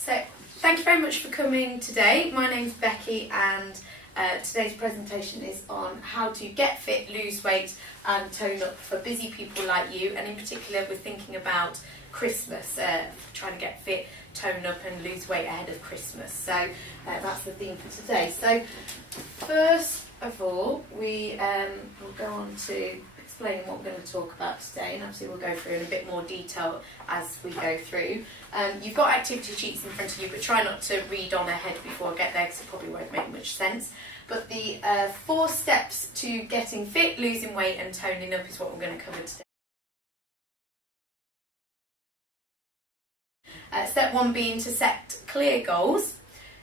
So, thank you very much for coming today. My name's Becky and today's presentation is on how to get fit, lose weight and tone up for busy people like you, and in particular we're thinking about Christmas, trying to get fit, tone up and lose weight ahead of Christmas. So that's the theme for today. So first of all we will go on to explain what we're going to talk about today, and obviously we'll go through in a bit more detail as we go through. You've got activity sheets in front of you, but try not to read on ahead before I get there because it probably won't make much sense. But the 4 steps to getting fit, losing weight and toning up is what we're going to cover today. Step 1 being to set clear goals.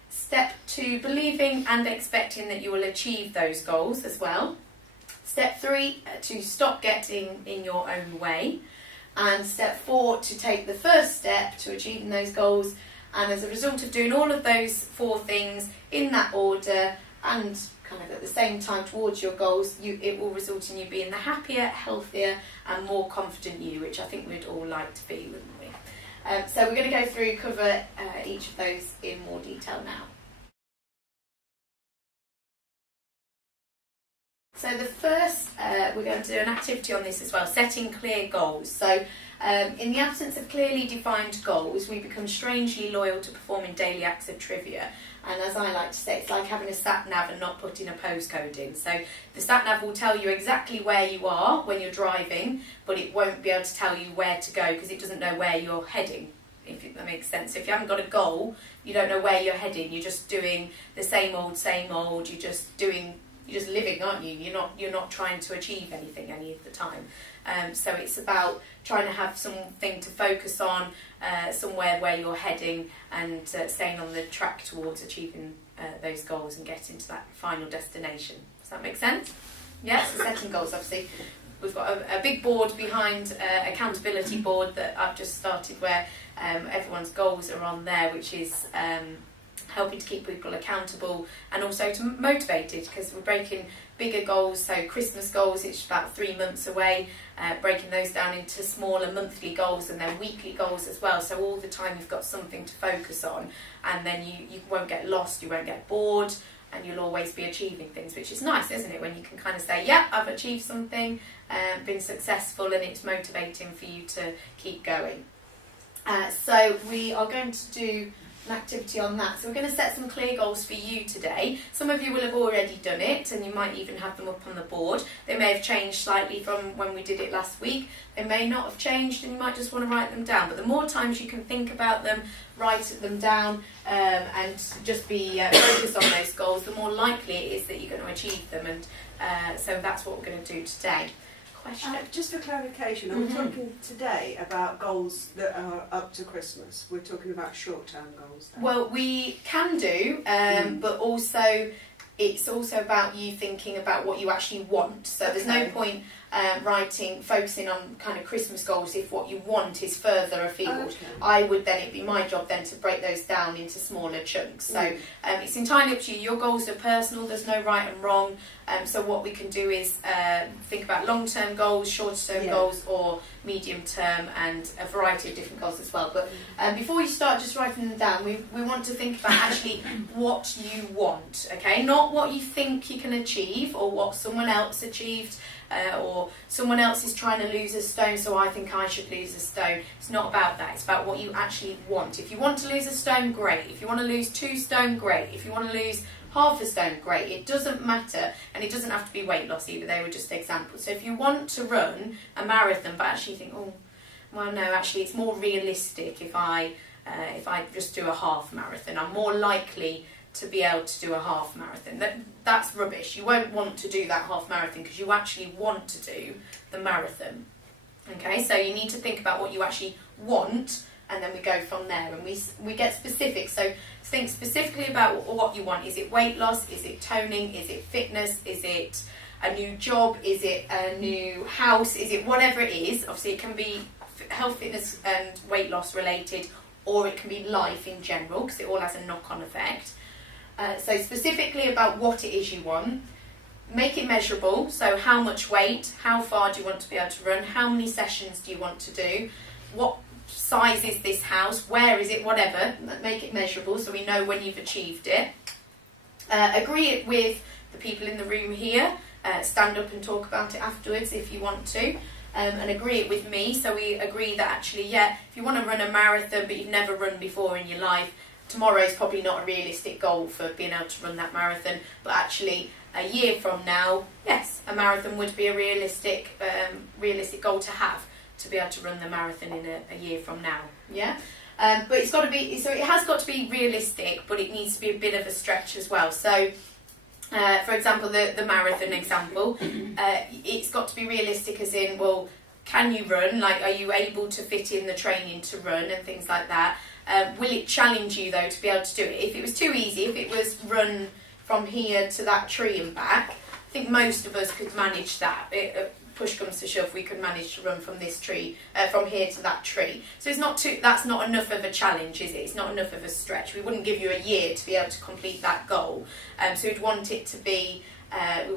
Step 2, believing and expecting that you will achieve those goals as well. Step 3, to stop getting in your own way. And step 4, to take the first step to achieving those goals. And as a result of doing all of those 4 things in that order and kind of at the same time towards your goals, it will result in you being the happier, healthier and more confident you, which I think we'd all like to be, wouldn't we? So we're going to go through, cover each of those in more detail now. So the first, we're going to do an activity on this as well, setting clear goals. So in the absence of clearly defined goals, we become strangely loyal to performing daily acts of trivia. And as I like to say, it's like having a sat-nav and not putting a postcode in. So the sat-nav will tell you exactly where you are when you're driving, but it won't be able to tell you where to go because it doesn't know where you're heading, if that makes sense. So if you haven't got a goal, you don't know where you're heading. You're just doing the same old. You're just living, aren't you? You're not trying to achieve anything any of the time. So it's about trying to have something to focus on, somewhere where you're heading, and staying on the track towards achieving those goals and getting to that final destination. Does that make sense? Yes, so setting goals, obviously. We've got a big board behind, accountability board that I've just started where everyone's goals are on there, which is helping to keep people accountable and also to motivated, because we're breaking bigger goals. So Christmas goals, it's about 3 months away, breaking those down into smaller monthly goals and then weekly goals as well. So all the time you've got something to focus on, and then you won't get lost, you won't get bored, and you'll always be achieving things, which is nice, isn't it, when you can kind of say, yeah, I've achieved something, been successful, and it's motivating for you to keep going. So we are going to do an activity on that. So we're going to set some clear goals for you today. Some of you will have already done it, and you might even have them up on the board. They may have changed slightly from when we did it last week. They may not have changed, and you might just want to write them down. But the more times you can think about them, write them down, and just be focused on those goals, the more likely it is that you're going to achieve them. And so that's what we're going to do today. Just for clarification, are we talking today about goals that are up to Christmas? We're talking about short-term goals then? Well, we can do, but also it's also about you thinking about what you actually want. So there's no point focusing on kind of Christmas goals if what you want is further afield. It'd be my job then to break those down into smaller chunks. So it's entirely up to you. Your goals are personal, there's no right and wrong. So what we can do is think about long-term goals, short-term goals, or medium-term, and a variety of different goals as well. But before you start just writing them down, we want to think about actually what you want, okay? Not what you think you can achieve or what someone else achieved, or someone else is trying to lose a stone, so I think I should lose a stone. It's not about that. It's about what you actually want. If you want to lose a stone, great. If you want to lose 2 stone, great. If you want to lose half a stone, great. It doesn't matter, and it doesn't have to be weight loss either. They were just examples. So if you want to run a marathon but actually think, oh, well, no, actually it's more realistic if I just do a half marathon. I'm more likely to be able to do a half marathon. That's rubbish. You won't want to do that half marathon because you actually want to do the marathon. Okay, so you need to think about what you actually want, and then we go from there, and we get specific. So think specifically about what you want. Is it weight loss? Is it toning? Is it fitness? Is it a new job? Is it a new house? Is it whatever it is? Obviously it can be health, fitness and weight loss related, or it can be life in general, because it all has a knock-on effect. So specifically about what it is you want. Make it measurable, so how much weight, how far do you want to be able to run, how many sessions do you want to do, what size is this house, where is it, whatever, make it measurable so we know when you've achieved it. Agree it with the people in the room here, stand up and talk about it afterwards if you want to, and agree it with me, so we agree that actually, yeah, if you want to run a marathon but you've never run before in your life, tomorrow is probably not a realistic goal for being able to run that marathon, but actually a year from now, yes, a marathon would be a realistic goal to have, to be able to run the marathon in a year from now, yeah? But it's got to be, so it has got to be realistic, but it needs to be a bit of a stretch as well. So, for example, the marathon example, it's got to be realistic as in, well, can you run? Like, are you able to fit in the training to run and things like that? Will it challenge you, though, to be able to do it? If it was too easy, if it was run from here to that tree and back, I think most of us could manage that. Push comes to shove, we could manage to run from this tree, from here to that tree. So it's not too, that's not enough of a challenge, is it? It's not enough of a stretch. We wouldn't give you a year to be able to complete that goal. So we'd want it to be, a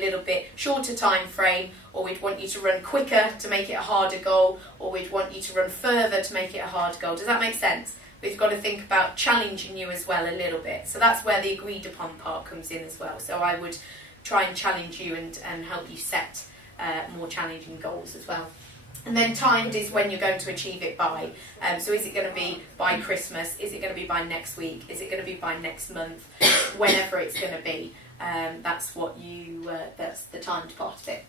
little bit shorter time frame, or we'd want you to run quicker to make it a harder goal, or we'd want you to run further to make it a harder goal. Does that make sense? We've got to think about challenging you as well a little bit. So that's where the agreed upon part comes in as well. So I would try and challenge you and help you set more challenging goals as well. And then timed is when you're going to achieve it by. So is it going to be by Christmas? Is it going to be by next week? Is it going to be by next month? Whenever it's going to be. That's what you. That's the timed part of it.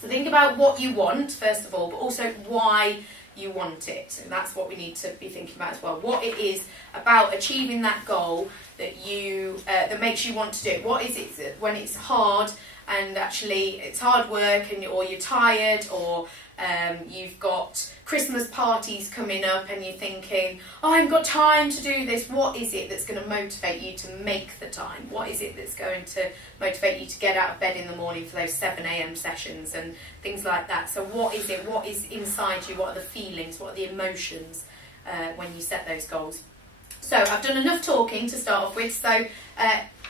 So think about what you want first of all, but also why you want it. And that's what we need to be thinking about as well. What it is about achieving that goal that you that makes you want to do it. What is it when it's hard? And actually it's hard work, or you're tired, or you've got Christmas parties coming up and you're thinking, oh, I haven't got time to do this. What is it that's going to motivate you to make the time? What is it that's going to motivate you to get out of bed in the morning for those 7 a.m. sessions and things like that? So what is it? What is inside you? What are the feelings? What are the emotions when you set those goals? So I've done enough talking to start off with. So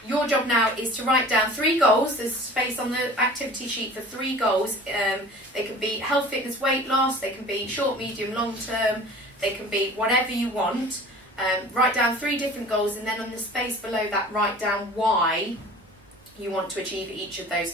your job now is to write down 3 goals. There's space on the activity sheet for 3 goals. They can be health, fitness, weight loss. They can be short, medium, long term. They can be whatever you want. Write down 3 different goals, and then on the space below that, write down why you want to achieve each of those